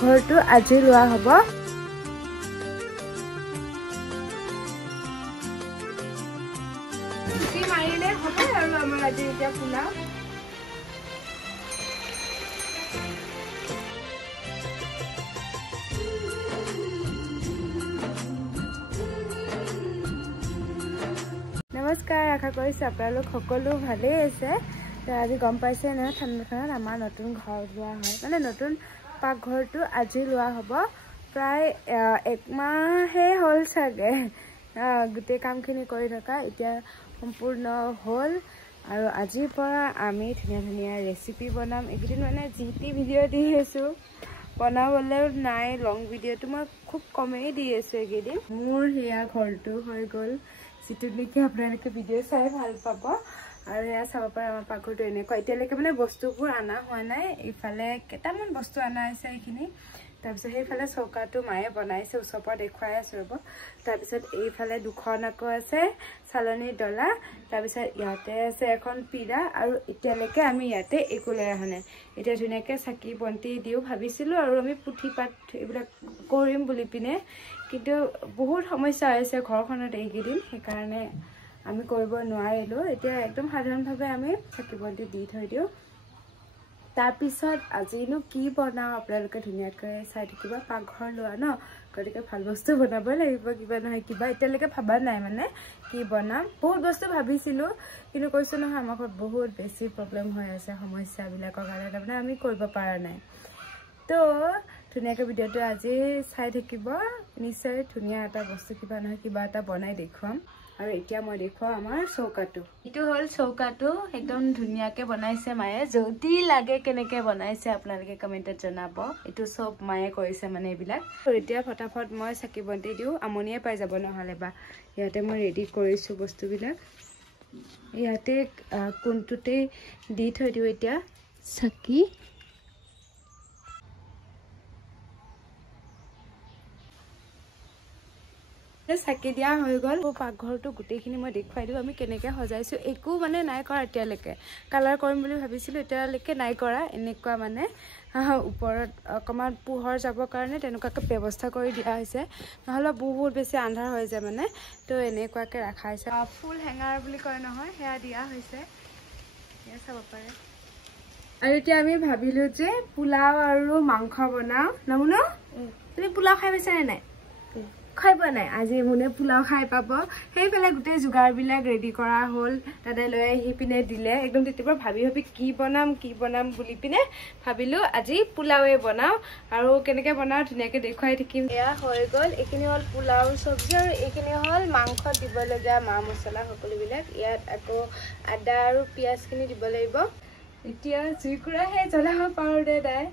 ঘৰটো আজি লোৱা হ'ব। মাৰিলে হ'ব আৰু আমাৰ আজি এতিয়া পোলাও। নমস্কাৰ, আশা কৰিছোঁ আপোনালোক সকলো ভালেই আছে। আজি গম পাইছে নহয় ঠাণ্ডাখনত আমাৰ নতুন ঘৰ লোৱা হয়, মানে নতুন পাকঘৰটো আজি লোৱা হ'ব। প্ৰায় 1 মাহে হ'ল চাগে গোটেই কামখিনি কৰি থকা, এতিয়া সম্পূৰ্ণ হ'ল। আৰু আজিৰ পৰা আমি ধুনীয়া ধুনীয়া ৰেচিপি বনাম। এইকেইদিন মানে যি টি ভিডিঅ' দি আছোঁ, বনাবলৈও নাই। লং ভিডিঅ'টো মই খুব কমেই দি আছোঁ এইকেইদিন। মোৰ সেয়া ঘৰটো হৈ গ'ল, যিটো নেকি আপোনালোকে ভিডিঅ' চাই ভাল পাব। আৰু এয়া চাব পাৰে আমাৰ পাকঘৰটো এনেকুৱা। এতিয়ালৈকে মানে বস্তুবোৰ অনা হোৱা নাই, ইফালে কেইটামান বস্তু অনা হৈছে এইখিনি। তাৰপিছত সেইফালে চৌকাটো মায়ে বনাইছে, ওচৰৰ পৰা দেখুৱাই আছোঁ ৰ'ব। তাৰপিছত এইফালে 2খন আকৌ আছে চালনীৰ ডলা। তাৰপিছত ইয়াতে আছে এখন পীৰা, আৰু এতিয়ালৈকে আমি ইয়াতে একো লৈ অহা নাই। এতিয়া ধুনীয়াকৈ চাকি বন্তি দিওঁ ভাবিছিলোঁ, আৰু আমি পুথি পাত এইবিলাক কৰিম বুলি পিনে, কিন্তু বহুত সমস্যা হৈছে ঘৰখনত এইকেইদিন, সেইকাৰণে আমি কৰিব নোৱাৰিলোঁ। এতিয়া একদম সাধাৰণভাৱে আমি চাকি বন্তি দি থৈ দিওঁ। তাৰপিছত আজিনো কি বনাওঁ আপোনালোকে ধুনীয়াকৈ চাই থাকিব। পাকঘৰ লোৱা ন, গতিকে ভাল বস্তু বনাবই লাগিব, কিবা নহয় কিবা। এতিয়ালৈকে ভবা নাই মানে কি বনাম। বহুত বস্তু ভাবিছিলোঁ, কিন্তু কৈছোঁ নহয় আমাৰ ঘৰত বহুত বেছি প্ৰব্লেম হৈ আছে সমস্যাবিলাকৰ কাৰণে, তাৰমানে আমি কৰিব পৰা নাই। তো ধুনীয়াকৈ ভিডিঅ'টো আজি চাই থাকিব, নিশ্চয় ধুনীয়া এটা বস্তু কিবা নহয় কিবা এটা বনাই দেখুৱাম। আৰু এতিয়া মই দেখুৱাম আমাৰ চৌকাটো। এইটো হ'ল চৌকাটো, একদম ধুনীয়াকৈ বনাইছে মায়ে। যদি লাগে কেনেকৈ বনাইছে আপোনালোকে কমেণ্টত জনাব। এইটো চব মায়ে কৰিছে মানে এইবিলাক। এতিয়া ফটাফট মই চাকি বন্তি দিওঁ, আমনিয়ে পাই যাব নহ'লে বা। ইয়াতে মই ৰেডি কৰিছোঁ বস্তুবিলাক, ইয়াতে কোনটোতেই দি থৈ দিওঁ এতিয়া চাকি। চাকি দিয়া হৈ গ'ল। পাকঘৰটো গোটেইখিনি মই দেখুৱাই দিওঁ আমি কেনেকৈ সজাইছোঁ। একো মানে নাই কৰা এতিয়ালৈকে। কালাৰ কৰিম বুলি ভাবিছিলোঁ, এতিয়ালৈকে নাই কৰা। এনেকুৱা মানে ওপৰত অকণমান পোহৰ যাবৰ কাৰণে তেনেকুৱাকৈ ব্যৱস্থা কৰি দিয়া হৈছে, নহ'লে বহুত বেছি আন্ধাৰ হৈ যায় মানে। তো এনেকুৱাকৈ ৰখা হৈছে। ফুল হেঙাৰ বুলি কয় নহয়, সেয়া দিয়া হৈছে, সেয়া চাব পাৰে। আৰু এতিয়া আমি ভাবিলোঁ যে পোলাও আৰু মাংস বনাওঁ। নমুনো, তুমি পোলাও খাই পাইছানে নাই? খাই পোৱা নাই? আজি মোনে পোলাও খাই পাব। সেইফালে গোটেই যোগাৰবিলাক ৰেডি কৰা হ'ল, তাতে লৈ আহি পিনে দিলে। একদম তেতিয়াৰ ভাবি কি বনাম বুলি পিনে ভাবিলোঁ আজি পোলাওৱে বনাওঁ। আৰু কেনেকৈ বনাওঁ ধুনীয়াকৈ দেখুৱাই থাকিম। এয়া হৈ গ'ল, এইখিনি হ'ল পোলাওৰ চব্জি, আৰু এইখিনি হ'ল মাংসত দিবলগীয়া মা মছলা সকলোবিলাক। ইয়াত আকৌ আদা আৰু পিঁয়াজখিনি দিব লাগিব। এতিয়া জুইকুৰাহে জ্বলাব পাৰোঁ দে তাই।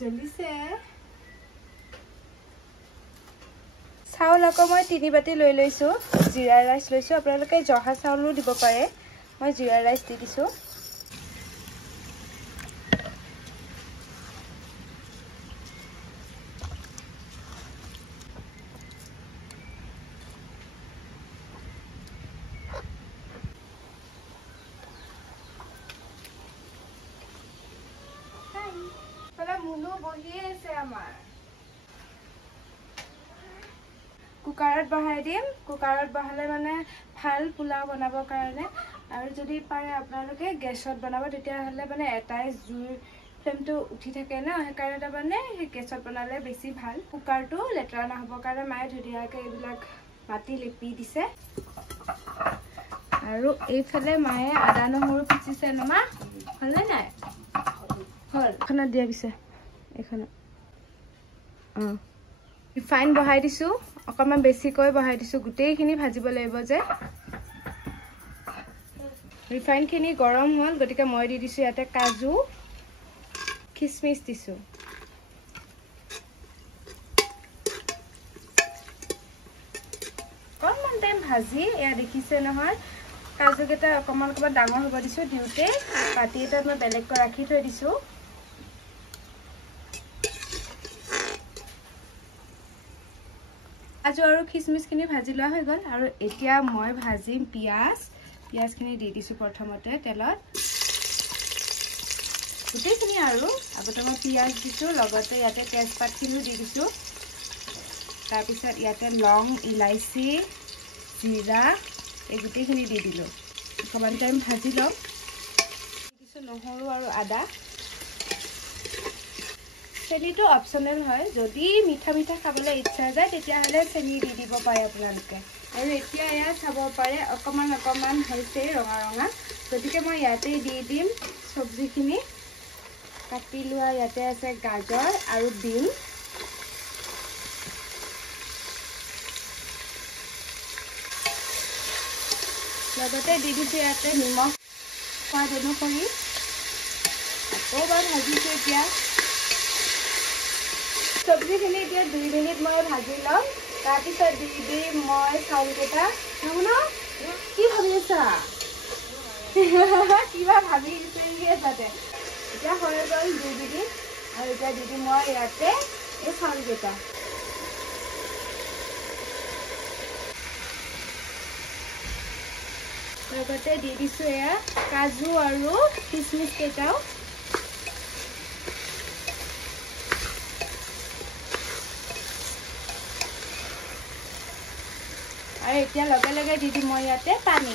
জ্বলিছে। চাউল আকৌ মই 3 বাটি লৈ লৈছোঁ, জিৰা ৰাইচ লৈছোঁ। আপোনালোকে জহা চাউলো দিব পাৰে, মই জিৰা ৰাইচ দি দিছোঁ। মুনু বহিয়ে আছে আমাৰ। কুকাৰত বহাই দিম। কুকাৰত বহালে মানে ভাল পোলাও বনাবৰ কাৰণে। আৰু যদি পাৰে আপোনালোকে গেছত বনাব, তেতিয়াহ'লে মানে এটাই জুইৰ ফ্লেমটো উঠি থাকে ন, সেইকাৰণে তাৰমানে সেই গেছত বনালে বেছি ভাল। কুকাৰটো লেতেৰা নহ'বৰ কাৰণে মায়ে ধুনীয়াকৈ এইবিলাক মাটি লেপি দিছে। আৰু এইফালে মায়ে আদা নহৰু পিচিছে নমা। হ'লনে নাই? হ'ল। এইখনত দিয়া পিছে, এইখনত ৰিফাইন বহাই দিছোঁ, অকণমান বেছিকৈ বহাই দিছোঁ। গোটেইখিনি ভাজিব লাগিব যে। ৰিফাইনখিনি গৰম হ'ল, গতিকে মই দি দিছোঁ ইয়াতে কাজু, খিচমিচ দিছোঁ। অকণমান টাইম ভাজি, এয়া দেখিছে নহয় কাজুকেইটা অকণমান ডাঙৰ হ'ব দিছোঁ। দিওঁতে বাতি এটাত মই বেলেগকৈ ৰাখি থৈ দিছোঁ। কাজু আৰু খিচমিচখিনি ভাজি লোৱা হৈ গ'ল আৰু এতিয়া মই ভাজিম পিঁয়াজখিনি দি দিছোঁ প্ৰথমতে তেলত গোটেইখিনি আৰু আগতে মই পিঁয়াজ দিছোঁ লগতে ইয়াতে তেজপাতখিনিও দি দিছোঁ তাৰপিছত ইয়াতে লং ইলাইচি জিৰা এই গোটেইখিনি দি দিলোঁ অকণমান টাইম ভাজি ল'ম দিছোঁ নহৰু আৰু আদা চেনিটো অপশ্যনেল হয় যদি মিঠা খাবলৈ ইচ্ছা যায় তেতিয়াহ'লে চেনি দি দিব পাৰে আপোনালোকে আৰু এতিয়া এয়া চাব পাৰে অকণমান হৈছে ৰঙা গতিকে মই ইয়াতে দি দিম চব্জিখিনি কাটি লোৱা ইয়াতে আছে গাজৰ আৰু বিন লগতে দি দিছোঁ ইয়াতে নিমখ সোৱাদ অনুসৰি আকৌ এবাৰ ভাজিছোঁ এতিয়া চব্জিখিনি এতিয়া 2 মিনিট মই ভাজি ল'ম তাৰপিছত দি দিম মই চাউলকেইটা কি ভাবি আছা কিবা ভাবি তাতে এতিয়া হৈ গ'ল 2 মিনিট আৰু এতিয়া দি দিম মই ইয়াতে এই চাউলকেইটা লগতে দি দিছোঁ এয়া কাজু আৰু খিচমিচ কেইটাও আৰু এতিয়া লগে দি দিম মই ইয়াতে পানী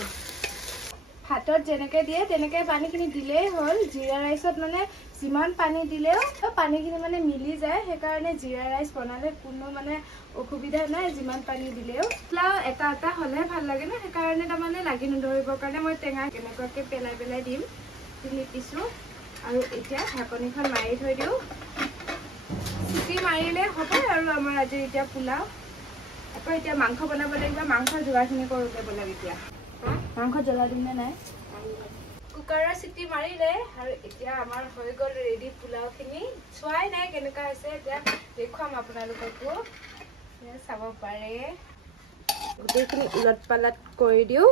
ভাতত যেনেকৈ দিয়ে তেনেকৈ পানীখিনি দিলেই হ'ল জিৰা ৰাইচত মানে যিমান পানী দিলেও পানীখিনি মানে মিলি যায় সেইকাৰণে জিৰা ৰাইচ বনালে কোনো মানে অসুবিধা নাই যিমান পানী দিলেও পোলাও এটা হ'লে ভাল লাগে ন সেইকাৰণে তাৰমানে লাগি নধৰিবৰ কাৰণে মই টেঙা কেনেকুৱাকৈ পেলাই দিম লিপিছোঁ আৰু এতিয়া ঢাকনিখন মাৰি থৈ দিওঁ চিটি মাৰিলে হ'ব আৰু আমাৰ আজি এতিয়া পোলাও আকৌ এতিয়া মাংস বনাব লাগিব মাংস যোগাৰখিনি কৰোঁতে বনাম এতিয়া মাংস জ্বলা দিম নে নাই কুকাৰৰ চিটি মাৰিলে আৰু এতিয়া আমাৰ হৈ গ'ল ৰেডি পোলাওখিনি চোৱাই নাই কেনেকুৱা হৈছে এতিয়া দেখুৱাম আপোনালোককো চাব পাৰে গোটেইখিনি উলট পালট কৰি দিওঁ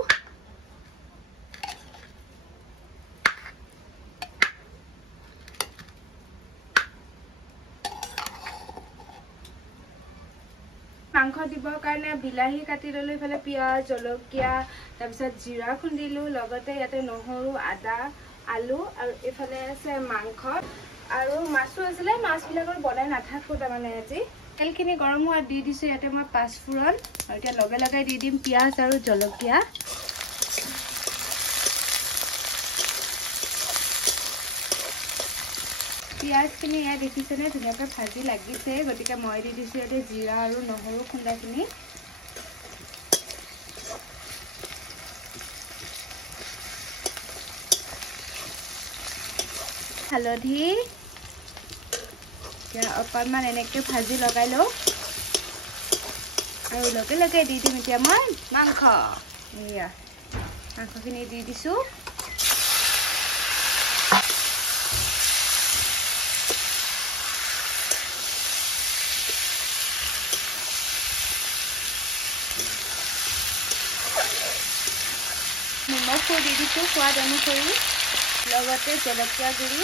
মাংস দিবৰ কাৰণে বিলাহী কাটি ল'লোঁ ইফালে পিঁয়াজ জলকীয়া তাৰপিছত জিৰা খুন্দিলোঁ লগতে ইয়াতে নহৰু আদা আলু আৰু এইফালে আছে মাংস আৰু মাছো আছিলে মাছবিলাকৰ বনাই নাথাকোঁ তাৰমানে আজি তেলখিনি গৰম হোৱাত দি দিছোঁ ইয়াতে মই পাঁচফোৰণ আৰু এতিয়া লগে দি দিম পিঁয়াজ আৰু জলকীয়া পিঁয়াজখিনি ইয়াত দেখিছেনে ধুনীয়াকৈ ভাজি লাগিছে গতিকে মই দি দিছোঁ ইয়াতে জিৰা আৰু নহৰু খুন্দাখিনি হালধি এতিয়া অকণমান এনেকৈ ভাজি লগাই লওঁ আৰু লগে দি দিম এতিয়া মই মাংস এয়া মাংসখিনি দি দিছোঁ নিমখো দি দিছোঁ সোৱাদ অনুসৰি লগতে জলকীয়া গুড়ি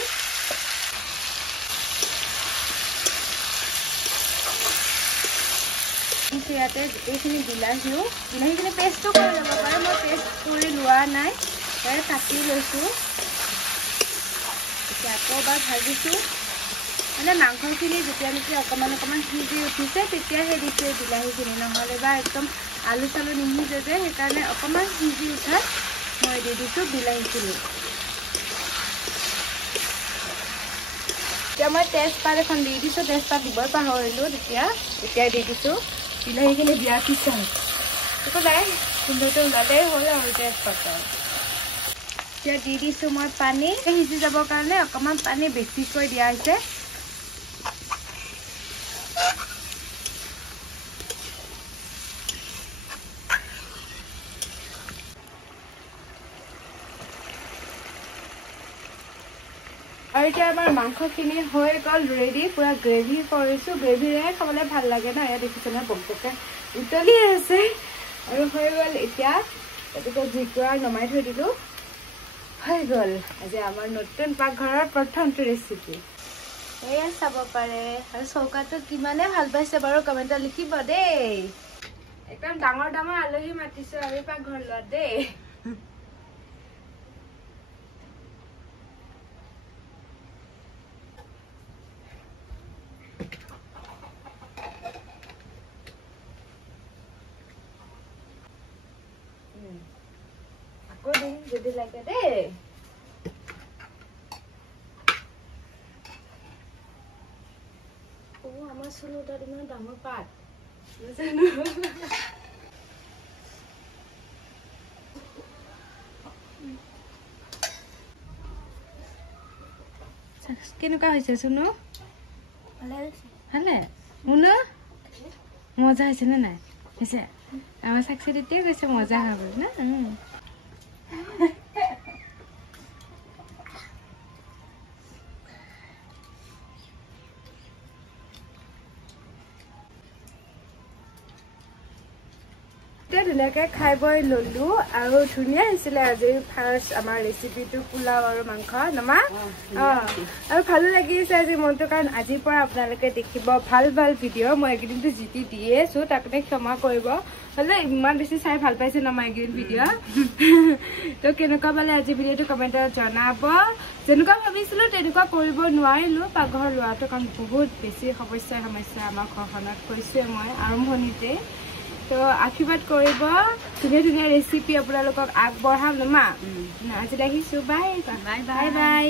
ইয়াতে গোটেইখিনি বিলাহীখিনি পেষ্টটো কৰি ল'ব পাৰে মই পেষ্ট কৰি লোৱা নাই কাটি লৈছোঁ এতিয়া আকৌ এবাৰ ভাজিছোঁ মানে মাংসখিনি যেতিয়া নেকি অকণমান সিজি উঠিছে তেতিয়াহে দিছোঁ বিলাহীখিনি নহ'লে বা একদম আলু চালু নিসিজে যে সেইকাৰণে অকণমান সিজি উঠাত মই দি দিছোঁ বিলাহীখিনি এতিয়া মই তেজপাত এখন দি দিছোঁ তেজপাত দিবই পাহৰিলোঁ এতিয়া দি দিছোঁ বিলাহীখিনি দিয়াৰ পিছত একো নাই গোন্ধটো ওলালেই হ'ল আৰু তেজপাতৰ এতিয়া দি দিছোঁ মই পানী সিজি যাবৰ কাৰণে অকণমান পানী বেছিকৈ দিয়া হৈছে আৰু এতিয়া আমাৰ মাংসখিনি হৈ গ'ল ৰেডি পুৰা গ্ৰেভি কৰিছোঁ গ্ৰেভিৰে খাবলৈ ভাল লাগে ন এয়া দেখিছেনে বকবকে উতলি আছে আৰু হৈ গ'ল এতিয়া গতিকে জুইটো আৰু নমাই থৈ দিলোঁ হৈ গ'ল আজি আমাৰ নতুন পাকঘৰৰ প্ৰথমটো ৰেচিপি এয়া চাব পাৰে আৰু চৌকাটো কিমানে ভাল পাইছে বাৰু কমেণ্টত লিখিব দেই কাৰণ ডাঙৰ ডাঙৰ আলহী মাতিছো আমি পাকঘৰ লোৱাত দেই আকৌ দিম যদি লাগে দেই আমাৰ চুলো তাত ইমান ডাঙৰ পাত কেনেকুৱা হৈছে চুনু ভালে শুনো মজা হৈছে নে নাই হৈছে আমাৰ চাকচি তেতিয়াই কৈছে মজা হ'ব না ধুনীয়াকে খাই বই ললো আৰু ধুনীয়া হৈছিলে আজি ফাৰ্ষ্ট আমাৰ ৰেচিপিটো পোলাও আৰু মাংস নমা আৰু ভালো লাগিছে আজি মনটো কাৰণ আজিৰ পৰা আপোনালোকে দেখিব ভাল ভাল ভিডিঅ' মই এইকেইদিনটো জিতি দিয়ে আছো তাকে ক্ষমা কৰিব হ'লে ইমান বেছি চাই ভাল পাইছে নমা এইকেইদিন ভিডিঅ' তো কেনেকুৱা পালে আজি ভিডিঅ'টো কমেণ্টত জনাব যেনেকুৱা ভাবিছিলো তেনেকুৱা কৰিব নোৱাৰিলো পাকঘৰ লোৱাটো কাৰণ বহুত বেছি সমস্যা আমাৰ ঘৰখনত কৈছোৱে মই আৰম্ভণিতে তো আশীৰ্বাদ কৰিব ধুনীয়া ধুনীয়া ৰেচিপি আপোনালোকক আগবঢ়াম নমা আজি ৰাখিছো বাই বাই বাই বাই